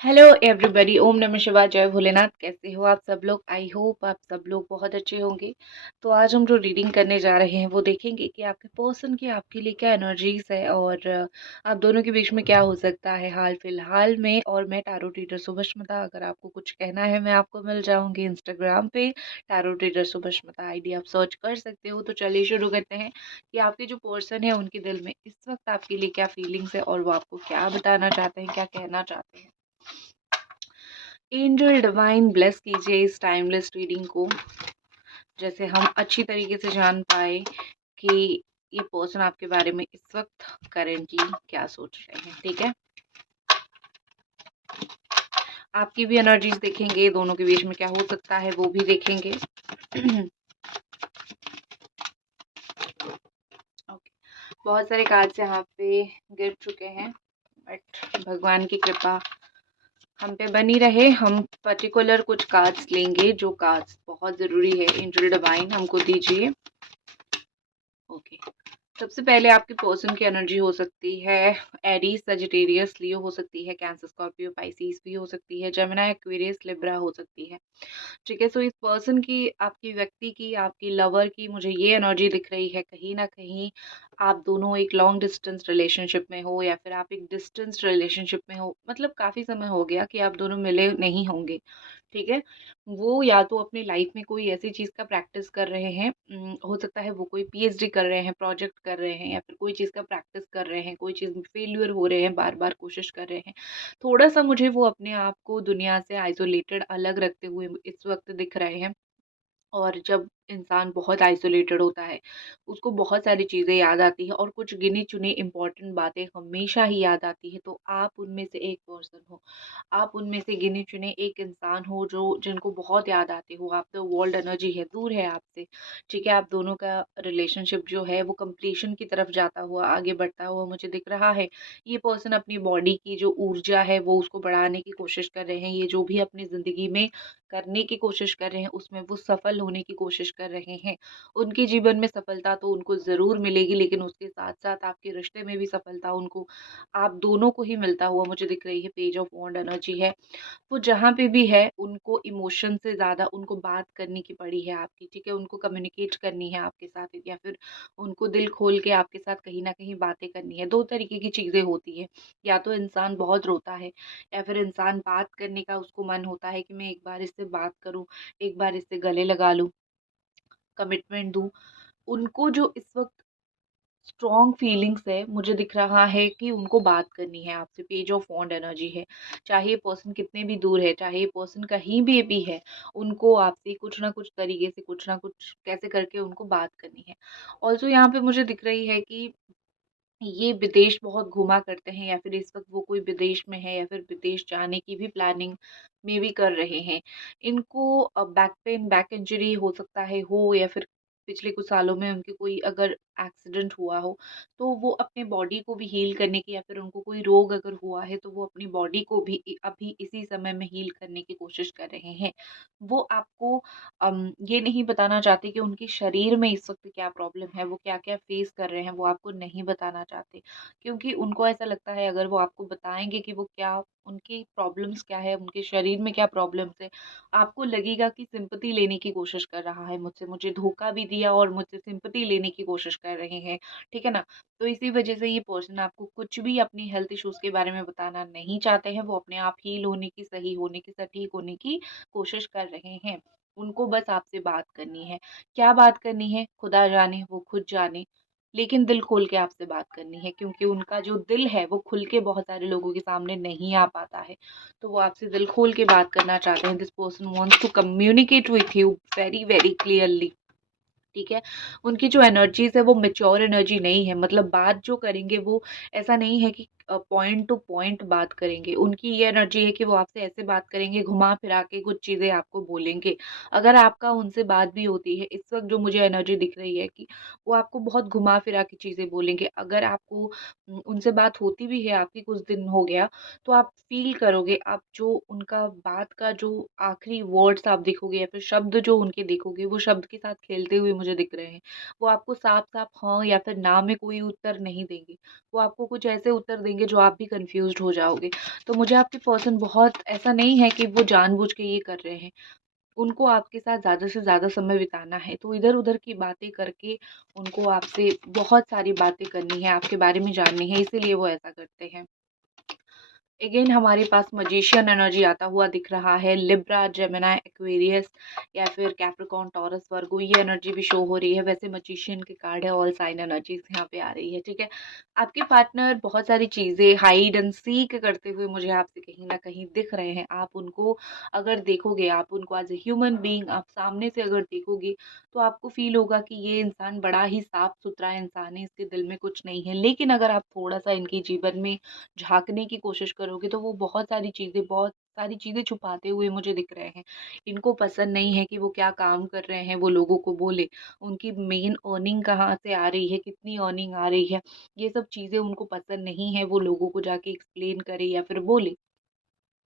Hello everybody, ओम नमः शिवाय, जय भोलेनाथ। कैसे हो आप सब लोग? आई होप आप सब लोग बहुत अच्छे होंगे। तो आज हम जो रीडिंग करने जा रहे हैं वो देखेंगे कि आपके पर्सन की आपके लिए क्या एनर्जीज है और आप दोनों के बीच में क्या हो सकता है हाल फिलहाल में। और मैं टैरो रीडर सुभष्मिता, अगर आपको कुछ कहना है मैं आपको मिल जाऊंगी इंस्टाग्राम पे। टैरो रीडर सुभष्मिता आईडी आप सर्च कर सकते हो। तो चलिए शुरू करते हैं कि आपके जो पर्सन है उनके दिल में इस वक्त आपके लिए क्या फीलिंग्स है और वो आपको क्या बताना चाहते हैं, क्या कहना चाहते हैं। एंजल डिवाइन ब्लेस कीजिए इस टाइमलेस रीडिंग को, जैसे हम अच्छी तरीके से जान पाए कि ये पर्सन आपके बारे में इस वक्त करेंटली क्या सोच रहे हैं। ठीक है, आपकी भी एनर्जीज देखेंगे, दोनों के बीच में क्या हो सकता है वो भी देखेंगे। ओके, बहुत सारे कार्ड्स यहाँ पे गिर चुके हैं, बट भगवान की कृपा हम पे बनी रहे। हम पर्टिकुलर कुछ कार्ड्स लेंगे, जो कार्ड्स बहुत ज़रूरी है। एंजल डिवाइन हमको दीजिए। ओके, सबसे पहले आपके पर्सन की एनर्जी हो सकती है एरीज, सजिटेरियस, लियो हो सकती है, कैंसर, स्कॉर्पियो, पाइसिस भी हो सकती है, जेमिनी, एक्वेरियस, लिब्रा हो सकती है। ठीक है, सो इस पर्सन की, आपकी व्यक्ति की, आपकी लवर की मुझे ये एनर्जी दिख रही है। कहीं ना कहीं आप दोनों एक लॉन्ग डिस्टेंस रिलेशनशिप में हो या फिर आप एक डिस्टेंस रिलेशनशिप में हो। मतलब काफ़ी समय हो गया कि आप दोनों मिले नहीं होंगे। ठीक है, वो या तो अपनी लाइफ में कोई ऐसी चीज़ का प्रैक्टिस कर रहे हैं, हो सकता है वो कोई पीएचडी कर रहे हैं, प्रोजेक्ट कर रहे हैं, या फिर कोई चीज़ का प्रैक्टिस कर रहे हैं, कोई चीज़ में फेल्यूर हो रहे हैं, बार बार कोशिश कर रहे हैं। थोड़ा सा मुझे वो अपने आप को दुनिया से आइसोलेटेड, अलग रखते हुए इस वक्त दिख रहे हैं। और जब इंसान बहुत आइसोलेटेड होता है, उसको बहुत सारी चीज़ें याद आती हैं और कुछ गिनी-चुनी इम्पोर्टेंट बातें हमेशा ही याद आती हैं। तो आप उनमें से एक पर्सन हो, आप उनमें से गिने-चुने एक इंसान हो जो जिनको बहुत याद आते हो। आप तो वर्ल्ड एनर्जी है, दूर है आपसे। ठीक है, आप दोनों का रिलेशनशिप जो है वो कंप्लीशन की तरफ जाता हुआ, आगे बढ़ता हुआ मुझे दिख रहा है। ये पर्सन अपनी बॉडी की जो ऊर्जा है वो उसको बढ़ाने की कोशिश कर रहे हैं। ये जो भी अपनी ज़िंदगी में करने की कोशिश कर रहे हैं उसमें वो सफल होने की कोशिश कर रहे हैं। उनके जीवन में सफलता तो उनको ज़रूर मिलेगी, लेकिन उसके साथ-साथ आपके रिश्ते में भी सफलता उनको, आप दोनों को ही मिलता हुआ मुझे दिख रही है। पेज ऑफ वॉन्ड एनर्जी है। वो जहाँ पे भी है उनको इमोशन से ज़्यादा उनको बात करनी की पड़ी है आपकी। ठीक है, उनको कम्युनिकेट करनी है आपके साथ, या फिर उनको दिल खोल के आपके साथ कहीं न कहीं बातें करनी है। 2 तरीके की चीज़ें होती हैं, या तो इंसान बहुत रोता है या फिर इंसान बात करने का उसको मन होता है कि मैं एक बार इससे बात करूँ, एक बार इससे गले लगा लूँ, कमिटमेंट दूँ। उनको जो इस वक़्त स्ट्रॉन्ग फीलिंग्स है, मुझे दिख रहा है कि उनको बात करनी है आपसे। पेज ऑफ वॉन्ड एनर्जी है। चाहे ये पर्सन कितने भी दूर है, चाहे ये पर्सन कहीं भी है, उनको आपसे कुछ ना कुछ तरीके से, कुछ ना कुछ कैसे करके उनको बात करनी है। ऑल्सो यहाँ पे मुझे दिख रही है कि ये विदेश बहुत घूमा करते हैं, या फिर इस वक़्त वो कोई विदेश में है, या फिर विदेश जाने की भी प्लानिंग में भी कर रहे हैं। इनको बैक पेन, बैक इंजरी हो सकता है हो, या फिर पिछले कुछ सालों में उनके कोई अगर एक्सीडेंट हुआ हो, तो वो अपने बॉडी को भी हील करने की, या फिर उनको कोई रोग अगर हुआ है, तो वो अपनी बॉडी को भी अभी इसी समय में हील करने की कोशिश कर रहे हैं। वो आपको ये नहीं बताना चाहते कि उनके शरीर में इस वक़्त क्या प्रॉब्लम है, वो क्या-क्या फ़ेस कर रहे हैं, वो आपको नहीं बताना चाहते। क्योंकि उनको ऐसा लगता है अगर वो आपको बताएँगे कि वो क्या, उनकी प्रॉब्लम्स क्या है, उनके शरीर में क्या प्रॉब्लम्स है, आपको लगेगा कि सिम्पैथी लेने की कोशिश कर रहा है मुझसे, मुझे धोखा भी दिया और मुझसे सिम्पैथी लेने की कोशिश कर रहे हैं। ठीक है ना? तो इसी वज़ह से ये पर्सन आपको कुछ भी अपनी हेल्थ इश्यूज़ के बारे में बताना नहीं चाहते हैं। वो अपने आप हील होने की, सही होने की, सटीक होने की कोशिश कर रहे हैं। उनको बस आपसे बात करनी है। क्या बात करनी है, खुदा जाने, वो खुद जाने। लेकिन दिल खोल के आपसे बात करनी है, क्योंकि उनका जो दिल है वो खुल के बहुत सारे लोगों के सामने नहीं आ पाता है। तो वो आपसे दिल खोल के बात करना चाहते हैं। This person wants to communicate with you very very clearly. ठीक है, उनकी जो एनर्जीज है वो मैच्योर एनर्जी नहीं है। मतलब बात जो करेंगे वो ऐसा नहीं है कि पॉइंट टू पॉइंट बात करेंगे। उनकी ये एनर्जी है कि वो आपसे ऐसे बात करेंगे, घुमा फिरा के कुछ चीज़ें आपको बोलेंगे। अगर आपका उनसे बात भी होती है, इस वक़्त जो मुझे एनर्जी दिख रही है कि वो आपको बहुत घुमा फिरा के चीज़ें बोलेंगे। अगर आपको उनसे बात होती भी है, आपकी कुछ दिन हो गया, तो आप फ़ील करोगे, आप जो उनका बात का जो आखिरी वर्ड्स आप देखोगे, या फिर शब्द जो उनके देखोगे, वो शब्द के साथ खेलते हुए मुझे दिख रहे हैं। वो आपको साफ-साफ हाँ या फिर ना में कोई उत्तर नहीं देंगे। वो आपको कुछ ऐसे उत्तर देंगे देंगे जो आप भी कन्फ्यूज़्ड हो जाओगे। तो मुझे आपके पर्सन बहुत ऐसा नहीं है कि वो जानबूझ के ये कर रहे हैं। उनको आपके साथ ज़्यादा से ज़्यादा समय बिताना है, तो इधर-उधर की बातें करके उनको आपसे बहुत सारी बातें करनी है, आपके बारे में जाननी है, इसीलिए वो ऐसा करते हैं। अगेन हमारे पास मैजिशियन एनर्जी आता हुआ दिख रहा है, लिब्रा, जेमिनी, एक्वेरियस या फिर कैप्रिकॉर्न, टॉरस, वर्गो, ये एनर्जी भी शो हो रही है। वैसे मैजिशियन की कार्ड है, ऑल साइन एनर्जीज यहाँ पे आ रही है, ठीक है। आपके पार्टनर बहुत सारी चीज़ें हाइड एंड सीक करते हुए मुझे आपसे कहीं ना कहीं दिख रहे हैं। आप उनको अगर देखोगे, आप उनको एज ए ह्यूमन बीइंग आप सामने से अगर देखोगे, तो आपको फील होगा कि ये इंसान बड़ा ही साफ सुथरा इंसान है, इसके दिल में कुछ नहीं है। लेकिन अगर आप थोड़ा सा इनके जीवन में झाँकने की कोशिश करोगे, तो वो बहुत सारी चीज़ें छुपाते हुए मुझे दिख रहे हैं। इनको पसंद नहीं है कि वो क्या काम कर रहे हैं, वो लोगों को बोले। उनकी मेन अर्निंग कहाँ से आ रही है, कितनी अर्निंग आ रही है, ये सब चीज़ें उनको पसंद नहीं है, वो लोगों को जाके एक्सप्लेन करे या फिर बोले।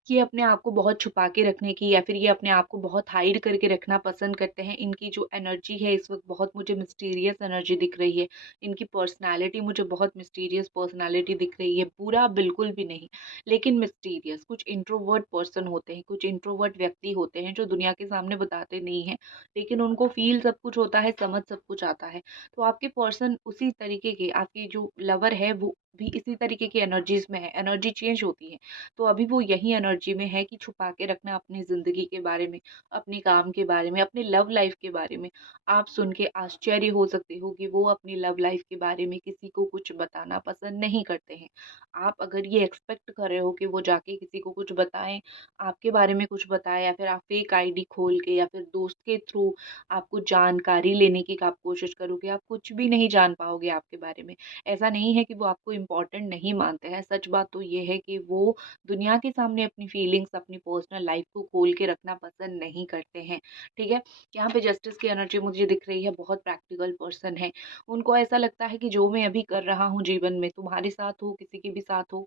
ये अपने आप को बहुत छुपा के रखने की या फिर ये अपने आप को बहुत हाइड करके रखना पसंद करते हैं। इनकी जो एनर्जी है इस वक़्त बहुत मुझे मिस्टीरियस एनर्जी दिख रही है। इनकी पर्सनैलिटी मुझे बहुत मिस्टीरियस पर्सनैलिटी दिख रही है। बुरा बिल्कुल भी नहीं, लेकिन मिस्टीरियस। कुछ इंट्रोवर्ट पर्सन होते हैं, कुछ इंट्रोवर्ट व्यक्ति होते हैं जो दुनिया के सामने बताते नहीं हैं, लेकिन उनको फ़ील सब कुछ होता है, समझ सब कुछ आता है। तो आपके पर्सन उसी तरीके के, आपके जो लवर है वो भी इसी तरीके की एनर्जीज़ में है। एनर्जी चेंज होती है। तो अभी वो यही एनर्जी में है कि छुपा के रखना अपनी ज़िंदगी के बारे में, अपने काम के बारे में, अपने लव लाइफ़ के बारे में। आप सुन के आश्चर्य हो सकते हो कि वो अपनी लव लाइफ़ के बारे में किसी को कुछ बताना पसंद नहीं करते हैं। आप अगर ये एक्सपेक्ट कर रहे हो कि वो जाके किसी को कुछ बताएँ, आपके बारे में कुछ बताएँ या फिर आप फेक आईडी खोल के या फिर दोस्त के थ्रू आपको जानकारी लेने की आप कोशिश करोगे, आप कुछ भी नहीं जान पाओगे आपके बारे में। ऐसा नहीं है कि वो आपको इम्पोर्टेंट नहीं मानते हैं, सच बात तो ये है कि वो दुनिया के सामने अपनी फीलिंग्स, अपनी पर्सनल लाइफ को खोल के रखना पसंद नहीं करते हैं, ठीक है? यहाँ पे जस्टिस की एनर्जी मुझे दिख रही है, बहुत प्रैक्टिकल पर्सन है। उनको ऐसा लगता है कि जो मैं अभी कर रहा हूँ जीवन में, तुम्हारे साथ हो, किसी के भी साथ हो,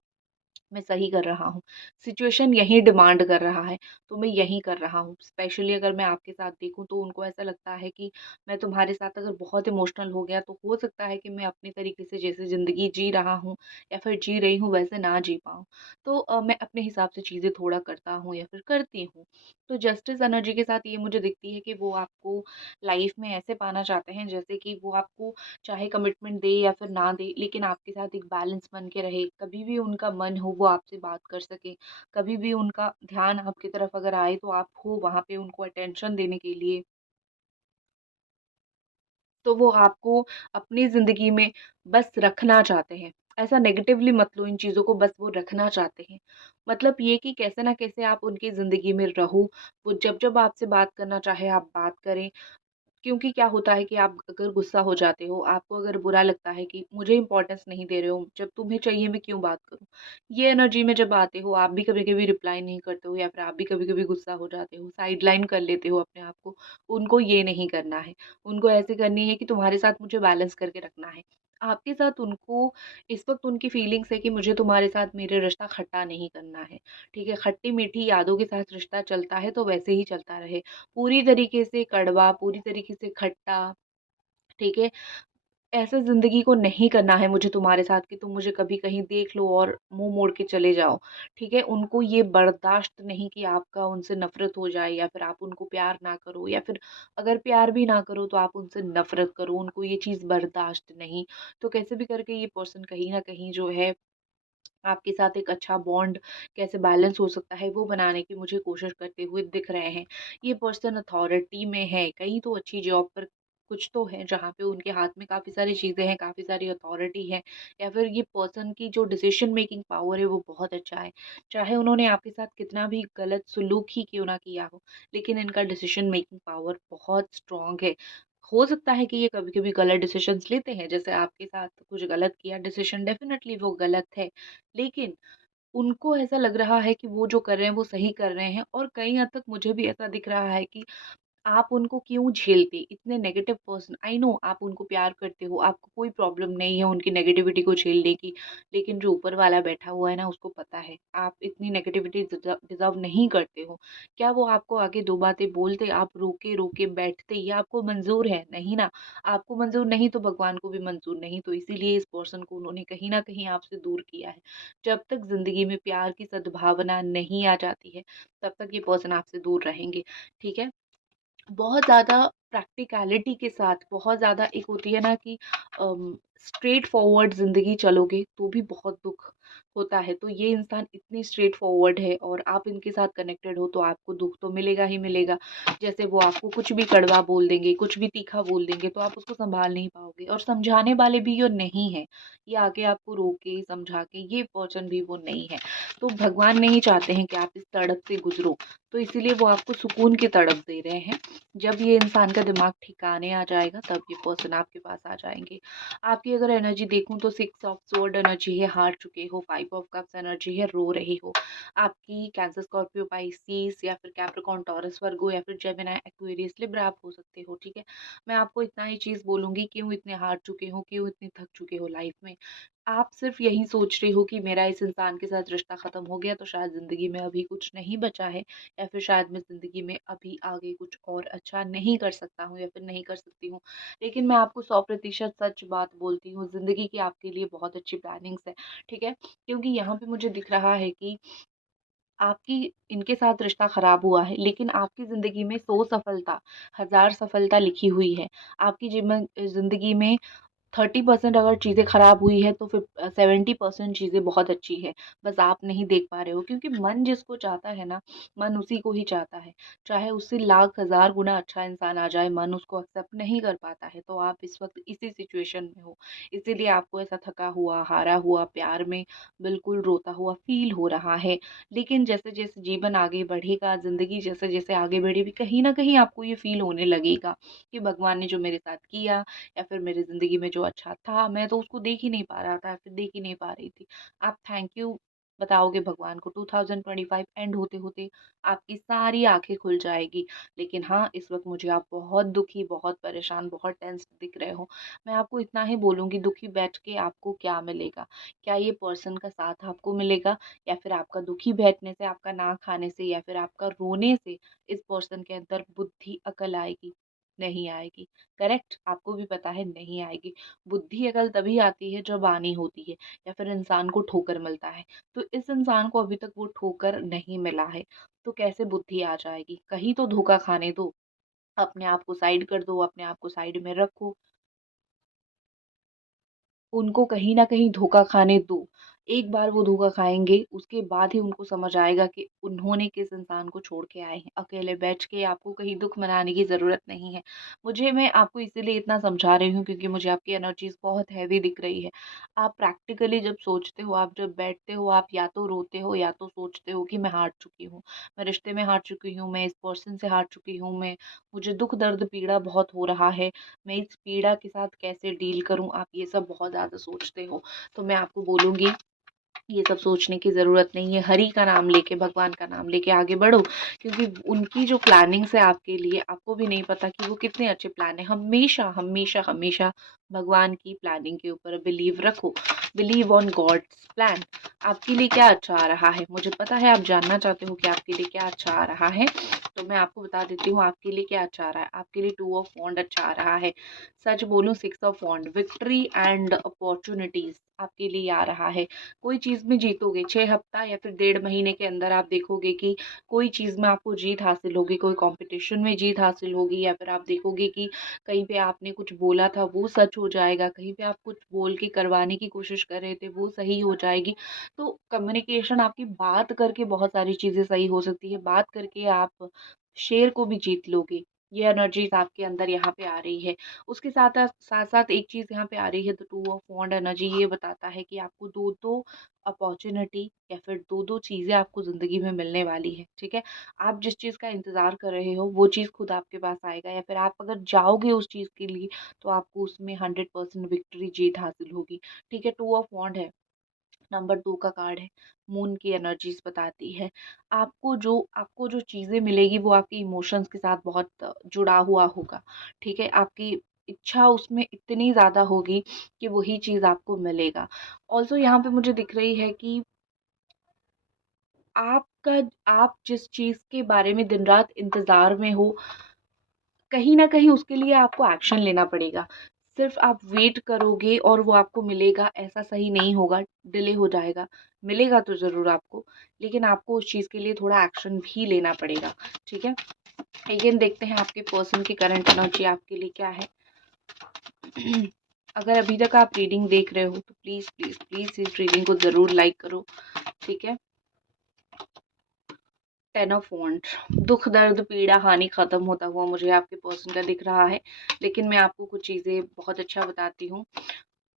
मैं सही कर रहा हूँ। सिचुएशन यही डिमांड कर रहा है, तो मैं यही कर रहा हूँ। स्पेशली अगर मैं आपके साथ देखूँ तो उनको ऐसा लगता है कि मैं तुम्हारे साथ अगर बहुत इमोशनल हो गया तो हो सकता है कि मैं अपने तरीके से जैसे ज़िंदगी जी रहा हूँ या फिर जी रही हूँ वैसे ना जी पाऊँ। तो मैं अपने हिसाब से चीज़ें थोड़ा करता हूँ या फिर करती हूँ। तो जस्टिस एनर्जी के साथ ये मुझे दिखती है कि वो आपको लाइफ़ में ऐसे पाना चाहते हैं जैसे कि वो आपको चाहे कमिटमेंट दे या फिर ना दे, लेकिन आपके साथ एक बैलेंस बन के रहे। कभी भी उनका मन हो वो आपसे बात कर सके, कभी भी उनका ध्यान आपकी तरफ अगर आए तो आप हो वहाँ पे उनको अटेंशन देने के लिए। तो वो आपको अपनी ज़िंदगी में बस रखना चाहते हैं। ऐसा नेगेटिवली मत लो इन चीज़ों को, बस वो रखना चाहते हैं। मतलब ये कि कैसे न कैसे आप उनकी ज़िंदगी में रहो, वो जब-जब आपसे बात करना चाहे आप बात करें। क्योंकि क्या होता है कि आप अगर गुस्सा हो जाते हो, आपको अगर बुरा लगता है कि मुझे इम्पोर्टेंस नहीं दे रहे हो, जब तुम्हें चाहिए मैं क्यों बात करूँ? ये एनर्जी में जब आते हो, आप भी कभी-कभी रिप्लाई नहीं करते हो या फिर आप भी कभी-कभी गुस्सा हो जाते हो, साइडलाइन कर लेते हो अपने आप को। उनको ये नहीं करना है, उनको ऐसे करनी है कि तुम्हारे साथ मुझे बैलेंस करके रखना है। आपके साथ उनको इस वक़्त उनकी फीलिंग्स है कि मुझे तुम्हारे साथ मेरे रिश्ता खट्टा नहीं करना है, ठीक है? खट्टी-मीठी यादों के साथ रिश्ता चलता है तो वैसे ही चलता रहे। पूरी तरीके से कड़वा, पूरी तरीके से खट्टा, ठीक है? ऐसे ज़िंदगी को नहीं करना है मुझे तुम्हारे साथ कि तुम मुझे कभी कहीं देख लो और मुँह मोड़ के चले जाओ, ठीक है? उनको ये बर्दाश्त नहीं कि आपका उनसे नफ़रत हो जाए या फिर आप उनको प्यार ना करो या फिर अगर प्यार भी ना करो तो आप उनसे नफ़रत करो, उनको ये चीज़ बर्दाश्त नहीं। तो कैसे भी करके ये पर्सन कहीं न कहीं जो है आपके साथ एक अच्छा बॉन्ड कैसे बैलेंस हो सकता है वो बनाने की मुझे कोशिश करते हुए दिख रहे हैं। ये पर्सन अथॉरिटी में है, कहीं तो अच्छी जॉब पर कुछ तो है जहाँ पे उनके हाथ में काफ़ी सारी चीज़ें हैं, काफ़ी सारी अथॉरिटी है या फिर ये पर्सन की जो डिसीज़न मेकिंग पावर है वो बहुत अच्छा है। चाहे उन्होंने आपके साथ कितना भी गलत सलूक ही क्यों ना किया हो, लेकिन इनका डिसीज़न मेकिंग पावर बहुत स्ट्रॉन्ग है। हो सकता है कि ये कभी-कभी गलत डिसीज़न्स लेते हैं, जैसे आपके साथ कुछ गलत किया डिसीज़न डेफ़िनिटली वो गलत है। लेकिन उनको ऐसा लग रहा है कि वो जो कर रहे हैं वो सही कर रहे हैं और कई हद तक मुझे भी ऐसा दिख रहा है कि आप उनको क्यों झेलते? इतने नेगेटिव पर्सन, आई नो आप उनको प्यार करते हो, आपको कोई प्रॉब्लम नहीं है उनकी नेगेटिविटी को झेलने की, लेकिन जो ऊपर वाला बैठा हुआ है ना उसको पता है, आप इतनी नेगेटिविटी डिज़र्व नहीं करते हो। क्या वो आपको आगे 2 बातें बोलते, आप रोके-रोके बैठते, ये आपको मंज़ूर है? नहीं ना। आपको मंज़ूर नहीं तो भगवान को भी मंज़ूर नहीं, तो इसीलिए इस पर्सन को उन्होंने कहीं न कहीं आपसे दूर किया है। जब तक ज़िंदगी में प्यार की सद्भावना नहीं आ जाती है, तब तक ये पर्सन आपसे दूर रहेंगे, ठीक है? बहुत ज़्यादा प्रैक्टिकैलिटी के साथ, बहुत ज़्यादा एक होती है ना कि स्ट्रेट फॉरवर्ड ज़िंदगी चलोगे तो भी बहुत दुःख होता है। तो ये इंसान इतनी स्ट्रेट फॉरवर्ड है और आप इनके साथ कनेक्टेड हो तो आपको दुःख तो मिलेगा ही मिलेगा। जैसे वो आपको कुछ भी कड़वा बोल देंगे, कुछ भी तीखा बोल देंगे तो आप उसको सँभाल नहीं पाओगे, और समझाने वाले भी ये नहीं हैं। ये आके आपको रोके, समझा के, ये पर्सन भी वो नहीं है। तो भगवान नहीं चाहते हैं कि आप इस तड़प से गुज़रो, तो इसीलिए वो आपको सुकून की तड़प दे रहे हैं। जब ये इंसान का दिमाग ठिकाने आ जाएगा तब ये पर्सन आपके पास आ जाएँगे। आपकी अगर एनर्जी देखूँ तो 6 ऑफ स्वॉर्ड एनर्जी है, हार चुके हो, 5 ऑफ कप्स एनर्जी है, रो रहे हो। आपकी कैंसर, स्कॉर्पियो, पाइसेस या फिर कैप्रिकॉर्न, टॉरस, वर्गो या फिर जेमिनी, एक्वेरियस, लिब्रा आप हो सकते हो, ठीक है? मैं आपको इतना ही चीज़ बोलूँगी, क्यों इतने हार चुके हो, क्यों इतने थक चुके हो लाइफ़ में? आप सिर्फ़ यही सोच रहे हो कि मेरा इस इंसान के साथ रिश्ता ख़त्म हो गया तो शायद ज़िंदगी में अभी कुछ नहीं बचा है, या फिर शायद मैं ज़िंदगी में अभी आगे कुछ और अच्छा नहीं कर सकता हूँ या फिर नहीं कर सकती हूँ। लेकिन मैं आपको 100% सच बात बोलती हूँ, ज़िंदगी की आपके लिए बहुत अच्छी प्लानिंग्स है, ठीक है? क्योंकि यहाँ पे मुझे दिख रहा है कि आपकी इनके साथ रिश्ता ख़राब हुआ है, लेकिन आपकी ज़िंदगी में 100 सफलता, 1000 सफलता लिखी हुई है। आपकी ज़िंदगी में 30% अगर चीज़ें ख़राब हुई है तो फिर 70% चीज़ें बहुत अच्छी है। बस आप नहीं देख पा रहे हो, क्योंकि मन जिसको चाहता है ना, मन उसी को ही चाहता है। चाहे उससे लाख हज़ार गुना अच्छा इंसान आ जाए, मन उसको एक्सेप्ट नहीं कर पाता है। तो आप इस वक़्त इसी सिचुएशन में हो। इसीलिए आपको ऐसा थका हुआ, हारा हुआ, प्यार में बिल्कुल रोता हुआ फ़ील हो रहा है। लेकिन जैसे-जैसे जीवन आगे बढ़ेगा, ज़िंदगी जैसे-जैसे आगे बढ़ेगी, कहीं न कहीं आपको ये फ़ील होने लगेगा कि भगवान ने जो मेरे साथ किया, या फिर मेरी ज़िंदगी में जो अच्छा था, मैं तो उसको देख ही नहीं पा रहा था, या फिर देख ही नहीं पा रही थी। आप थैंक यू बताओगे भगवान को। 2025 एंड होते-होते आपकी सारी आँखें खुल जाएगी। लेकिन हाँ, इस वक़्त मुझे आप बहुत दुखी, बहुत परेशान, बहुत टेंस्ड दिख रहे हो। मैं आपको इतना ही बोलूँगी, दुखी बैठ के आपको क्या मिलेगा? क्या ये पर्सन का साथ आपको मिलेगा, या फिर आपका दुखी बैठने से, आपका ना खाने से, या फिर आपका रोने से इस पर्सन के अंदर बुद्धि, अकल आएगी? नहीं आएगी। करेक्ट? आपको भी पता है नहीं आएगी। बुद्धि अकल तभी आती है जब आनी होती है, या फिर इंसान को ठोकर मिलता है। तो इस इंसान को अभी तक वो ठोकर नहीं मिला है, तो कैसे बुद्धि आ जाएगी? कहीं तो धोखा खाने दो। अपने आप को साइड कर दो, अपने आप को साइड में रखो। उनको कहीं न कहीं धोखा खाने दो। एक बार वो धोखा खाएँगे, उसके बाद ही उनको समझ आएगा कि उन्होंने किस इंसान को छोड़ के आए हैं। अकेले बैठ के आपको कहीं दुःख मनाने की ज़रूरत नहीं है। मैं आपको इसीलिए इतना समझा रही हूँ क्योंकि मुझे आपकी एनर्जीज़ बहुत हेवी दिख रही है। आप प्रैक्टिकली जब सोचते हो, आप जब बैठते हो, आप या तो रोते हो या तो सोचते हो कि मैं हार चुकी हूँ। मैं रिश्ते में हार चुकी हूँ, मैं इस पर्सन से हार चुकी हूँ, मुझे दुःख, दर्द, पीड़ा बहुत हो रहा है। मैं इस पीड़ा के साथ कैसे डील करूँ, आप ये सब बहुत ज़्यादा सोचते हो। तो मैं आपको बोलूँगी, ये सब सोचने की ज़रूरत नहीं है। हरि का नाम लेके, भगवान का नाम लेके आगे बढ़ो, क्योंकि उनकी जो प्लानिंग्स है आपके लिए, आपको भी नहीं पता कि वो कितने अच्छे प्लान है। हमेशा, हमेशा, हमेशा भगवान की प्लानिंग के ऊपर बिलीव रखो। Believe on God's plan. आपके लिए क्या अच्छा आ रहा है? मुझे पता है आप जानना चाहते हो कि आपके लिए क्या अच्छा आ रहा है, तो मैं आपको बता देती हूँ आपके लिए क्या अच्छा आ रहा है। आपके लिए 2 ऑफ वॉन्ड अच्छा आ रहा है। सच बोलूँ, 6 of wand, victory and opportunities आपके लिए आ रहा है। कोई चीज़ में जीतोगे, 6 हफ्ता या फिर डेढ़ महीने के अंदर आप देखोगे कि कोई चीज़ में आपको जीत हासिल होगी, कोई कॉम्पिटिशन में जीत हासिल होगी, या फिर आप देखोगे कि कहीं पे आपने कुछ बोला था वो सच हो जाएगा, कहीं पे आप कुछ बोल के करवाने की कोशिश कर रहे थे वो सही हो जाएगी। तो कम्युनिकेशन, आपकी बात करके बहुत सारी चीज़ें सही हो सकती है, बात करके आप शेर को भी जीत लोगे। ये एनर्जीज़ आपके अंदर यहाँ पे आ रही है। उसके साथ-साथ एक चीज़ यहाँ पे आ रही है, तो 2 ऑफ वॉन्ड एनर्जी ये बताता है कि आपको 2-2 अपॉर्च्युनिटी या फिर 2-2 चीज़ें आपको ज़िंदगी में मिलने वाली है, ठीक है? आप जिस चीज़ का इंतज़ार कर रहे हो, वो चीज़ खुद आपके पास आएगा, या फिर आप अगर जाओगे उस चीज़ के लिए, तो आपको उसमें 100% विक्ट्री, जीत हासिल होगी, ठीक है? 2 ऑफ वॉन्ड है। नंबर 2 का कार्ड है, मून की एनर्जीज़ बताती है। आपको जो चीज़ें मिलेगी वो आपके इमोशंस के साथ बहुत जुड़ा हुआ होगा, ठीक है? आपकी इच्छा उसमें इतनी ज़्यादा होगी कि वही चीज़ आपको मिलेगा। ऑल्सो यहाँ पे मुझे दिख रही है कि आपका आप जिस चीज़ के बारे में दिन-रात इंतज़ार में हो, कहीं न कहीं उसके लिए आपको एक्शन लेना पड़ेगा। सिर्फ़ आप वेट करोगे और वो आपको मिलेगा, ऐसा सही नहीं होगा, डिले हो जाएगा। मिलेगा तो ज़रूर आपको, लेकिन आपको उस चीज़ के लिए थोड़ा एक्शन भी लेना पड़ेगा, ठीक है? अगेन देखते हैं आपके पर्सन की करंट एनर्जी आपके लिए क्या है। अगर अभी तक आप रीडिंग देख रहे हो तो प्लीज़, प्लीज़, प्लीज़ इस रीडिंग को ज़रूर लाइक करो, ठीक है? 10 ऑफ वॉन्ड, दुख दर्द पीड़ा हानि खत्म होता हुआ मुझे आपके पर्सन का दिख रहा है, लेकिन मैं आपको कुछ चीज़ें बहुत अच्छा बताती हूँ।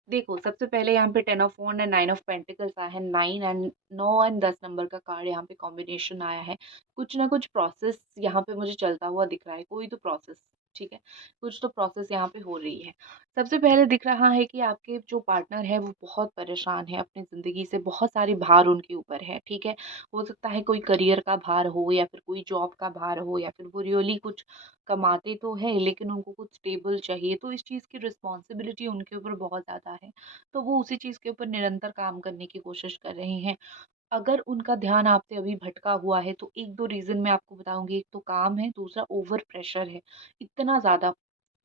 देखो, सबसे पहले यहाँ पे 10 of wand and 9 of pentacles आया है। 9 एंड 9 एंड 10 नंबर का कार्ड यहाँ पे कॉम्बिनेशन आया है। कुछ ना कुछ प्रोसेस यहाँ पे मुझे चलता हुआ दिख रहा है, कोई तो प्रोसेस, ठीक है? कुछ तो प्रोसेस यहाँ पे हो रही है। सबसे पहले दिख रहा है कि आपके जो पार्टनर है वो बहुत परेशान है अपनी ज़िंदगी से, बहुत सारी भार उनके ऊपर है, ठीक है? हो सकता है कोई करियर का भार हो या फिर कोई जॉब का भार हो या फिर वो रियली कुछ कमाते तो हैं लेकिन उनको कुछ स्टेबल चाहिए, तो इस चीज़ की रिस्पॉन्सिबिलिटी उनके ऊपर बहुत ज़्यादा है। तो वो उसी चीज़ के ऊपर निरंतर काम करने की कोशिश कर रहे हैं। अगर उनका ध्यान आपसे अभी भटका हुआ है तो 1-2 रीज़न मैं आपको बताऊँगी। एक तो काम है, दूसरा ओवर प्रेशर है। इतना ज़्यादा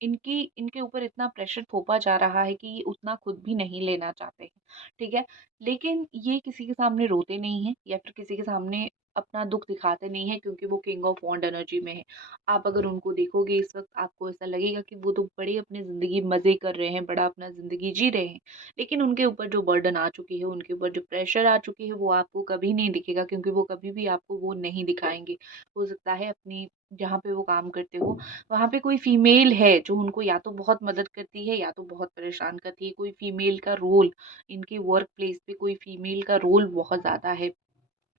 इनके ऊपर इतना प्रेशर थोपा जा रहा है कि ये उतना खुद भी नहीं लेना चाहते हैं, ठीक है? लेकिन ये किसी के सामने रोते नहीं हैं या फिर किसी के सामने अपना दुःख दिखाते नहीं हैं क्योंकि वो किंग ऑफ वॉन्ड एनर्जी में है। आप अगर उनको देखोगे इस वक़्त आपको ऐसा लगेगा कि वो तो बड़े अपनी ज़िंदगी मज़े कर रहे हैं, बड़ा अपना ज़िंदगी जी रहे हैं। लेकिन उनके ऊपर जो बर्डन आ चुकी है, उनके ऊपर जो प्रेशर आ चुकी है, वो आपको कभी नहीं दिखेगा क्योंकि वो कभी भी आपको वो नहीं दिखाएँगे। हो सकता है अपनी जहाँ पे वो काम करते हो, वहाँ पे कोई फीमेल है जो उनको या तो बहुत मदद करती है या तो बहुत परेशान करती है। कोई फीमेल का रोल इनके वर्क प्लेस पे कोई फीमेल का रोल बहुत ज़्यादा है।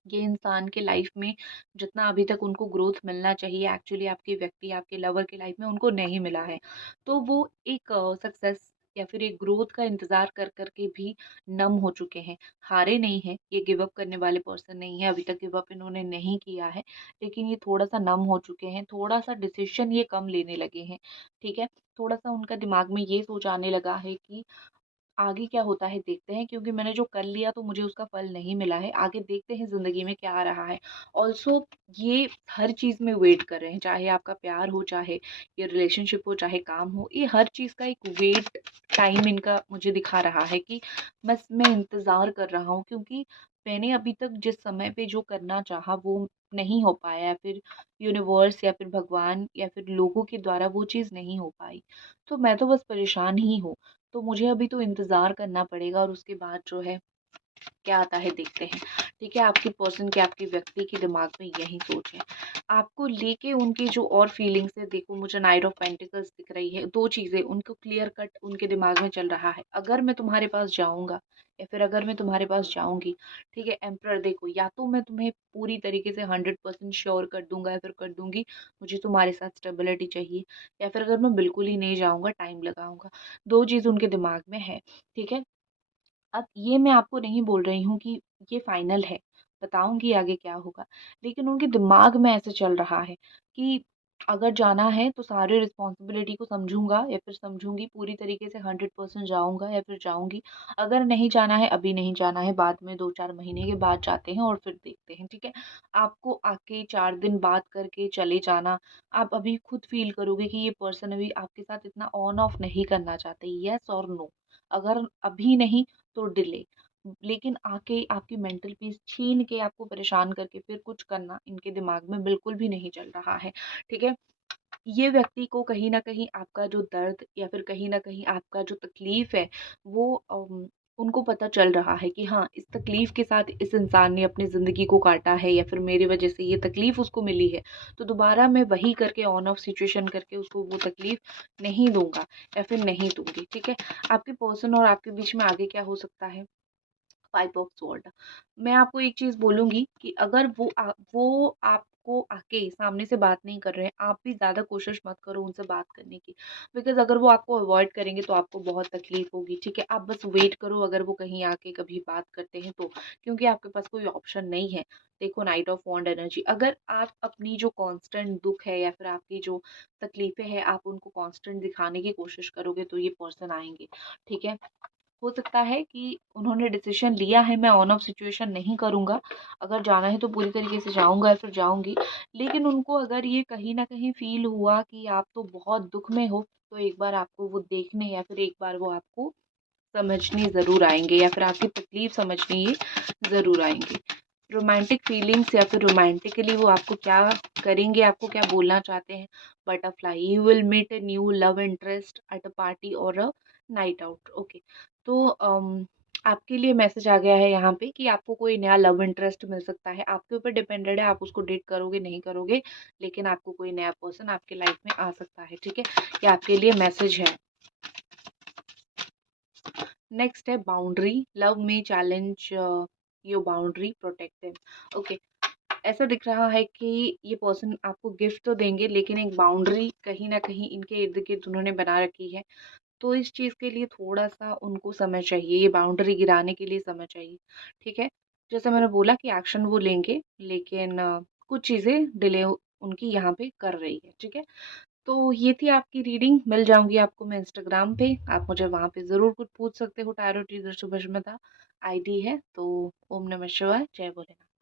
ये इंसान के लाइफ में जितना अभी तक उनको ग्रोथ मिलना चाहिए एक्चुअली आपके व्यक्ति, आपके लवर के लाइफ में उनको नहीं मिला है। तो वो एक सक्सेस या फिर एक ग्रोथ का इंतज़ार कर कर के भी नम हो चुके हैं। हारे नहीं हैं, ये गिव अप करने वाले पर्सन नहीं है, अभी तक गिव अप इन्होंने नहीं किया है। लेकिन ये थोड़ा-सा नम हो चुके हैं, थोड़ा-सा डिसीज़न ये कम लेने लगे हैं, ठीक है? थोड़ा-सा उनका दिमाग में ये सोच आने लगा है कि आगे क्या होता है देखते हैं क्योंकि मैंने जो कर लिया तो मुझे उसका फल नहीं मिला है। आगे देखते हैं ज़िंदगी में क्या आ रहा है। ऑल्सो ये हर चीज़ में वेट कर रहे हैं, चाहे आपका प्यार हो, चाहे ये रिलेशनशिप हो, चाहे काम हो, ये हर चीज़ का एक वेट टाइम इनका मुझे दिखा रहा है कि बस मैं इंतज़ार कर रहा हूँ क्योंकि मैंने अभी तक जिस समय पे जो करना चाहा वो नहीं हो पाया या फिर यूनिवर्स या फिर भगवान या फिर लोगों के द्वारा वो चीज़ नहीं हो पाई। तो मैं तो बस परेशान ही हूँ। तो मुझे अभी तो इंतज़ार करना पड़ेगा और उसके बाद जो है क्या आता है देखते हैं। ठीक है, आपके पर्सन की, आपके व्यक्ति के दिमाग में यही सोच है। आपको लेके उनकी जो और फीलिंग्स है देखो मुझे नाइट ऑफ पेंटिकल्स दिख रही है। 2 चीज़ें उनको क्लियर कट उनके दिमाग में चल रहा है। अगर मैं तुम्हारे पास जाऊँगा या फिर अगर मैं तुम्हारे पास जाऊँगी, ठीक है, एम्परर देखो या तो मैं तुम्हें पूरी तरीके से 100% श्योर कर दूँगा या फिर कर दूँगी, मुझे तुम्हारे साथ स्टेबिलिटी चाहिए या फिर अगर मैं बिल्कुल ही नहीं जाऊँगा, टाइम लगाऊँगा। 2 चीज़ उनके दिमाग में है, ठीक है? अब ये मैं आपको नहीं बोल रही हूँ कि ये फाइनल है, बताऊँगी आगे क्या होगा। लेकिन उनके दिमाग में ऐसे चल रहा है कि अगर जाना है तो सारी रिस्पॉन्सिबिलिटी को समझूँगा या फिर समझूँगी पूरी तरीके से 100% जाऊँगा या फिर जाऊँगी। अगर नहीं जाना है, अभी नहीं जाना है, बाद में 2-4 महीने के बाद जाते हैं और फिर देखते हैं, ठीक है? आपको आके 4 दिन बात करके चले जाना, आप अभी खुद फ़ील करोगे कि ये पर्सन अभी आपके साथ इतना ऑन ऑफ नहीं करना चाहते, येस और नो। अगर अभी नहीं तो डिले। लेकिन आके आपकी मेंटल पीस छीन के आपको परेशान करके फिर कुछ करना इनके दिमाग में बिल्कुल भी नहीं चल रहा है, ठीक है? ये व्यक्ति को कहीं न कहीं आपका जो दर्द या फिर कहीं न कहीं आपका जो तकलीफ़ है वो उनको पता चल रहा है कि हाँ, इस तकलीफ़ के साथ इस इंसान ने अपनी ज़िंदगी को काटा है या फिर मेरी वज़ह से ये तकलीफ़ उसको मिली है। तो दोबारा मैं वही करके ऑन ऑफ सिचुएशन करके उसको वो तकलीफ़ नहीं दूँगा या फिर नहीं दूँगी, ठीक है? आपके पर्सन और आपके बीच में आगे क्या हो सकता है? 5 ऑफ स्वॉर्ड। मैं आपको एक चीज़ बोलूँगी कि अगर वो आपको आके सामने से बात नहीं कर रहे हैं, आप भी ज़्यादा कोशिश मत करो उनसे बात करने की। बिकॉज़ अगर वो आपको अवॉइड करेंगे तो आपको बहुत तकलीफ़ होगी, ठीक है? आप बस वेट करो अगर वो कहीं आके कभी बात करते हैं तो, क्योंकि आपके पास कोई ऑप्शन नहीं है। देखो नाइट ऑफ वॉन्ड एनर्जी, अगर आप अपनी जो कांस्टेंट दुःख है या फिर आपकी जो तकलीफ़ें हैं, आप उनको कांस्टेंट दिखाने की कोशिश करोगे तो ये पर्सन आएँगे, ठीक है? हो सकता है कि उन्होंने डिसीजन लिया है, मैं ऑन ऑफ सिचुएशन नहीं करूँगा, अगर जाना है तो पूरी तरीके से जाऊँगा या फिर जाऊँगी। लेकिन उनको अगर ये कहीं न कहीं फ़ील हुआ कि आप तो बहुत दुःख में हो, तो एक बार आपको वो देखने या फिर एक बार वो आपको समझने ज़रूर आएँगे या फिर आपकी तकलीफ़ समझने ये ज़रूर आएँगे। रोमांटिक फीलिंग्स या फिर रोमांटिकली वो आपको क्या करेंगे, आपको क्या बोलना चाहते हैं? Butterfly, you will meet a new love interest at a party और अ नाइट आउट। ओके, तो आपके लिए मैसेज आ गया है यहाँ पे कि आपको कोई नया लव इंटरेस्ट मिल सकता है। आपके ऊपर डिपेंडेड है, आप उसको डेट करोगे, नहीं करोगे, लेकिन आपको कोई नया पर्सन आपके लाइफ में आ सकता है, ठीक है? ये आपके लिए मैसेज है। नेक्स्ट है बाउंड्री, लव में challenge your boundary, protect them. Okay, ऐसा दिख रहा है कि ये पर्सन आपको गिफ्ट तो देंगे लेकिन एक बाउंड्री कहीं न कहीं इनके इर्द-गिर्द उन्होंने बना रखी है। तो इस चीज़ के लिए थोड़ा-सा उनको समय चाहिए, ये बाउंड्री गिराने के लिए समय चाहिए, ठीक है? जैसे मैंने बोला कि एक्शन वो लेंगे, लेकिन कुछ चीज़ें डिले उनकी यहाँ पे कर रही है, ठीक है? तो ये थी आपकी रीडिंग, मिल जाऊँगी आपको मैं इंस्टाग्राम पे, आप मुझे वहाँ पे ज़रूर कुछ पूछ सकते हो, टैरो रीडर शुभश्मिता आईडी है। तो ओम नमः शिवाय, जय भोलेनाथ।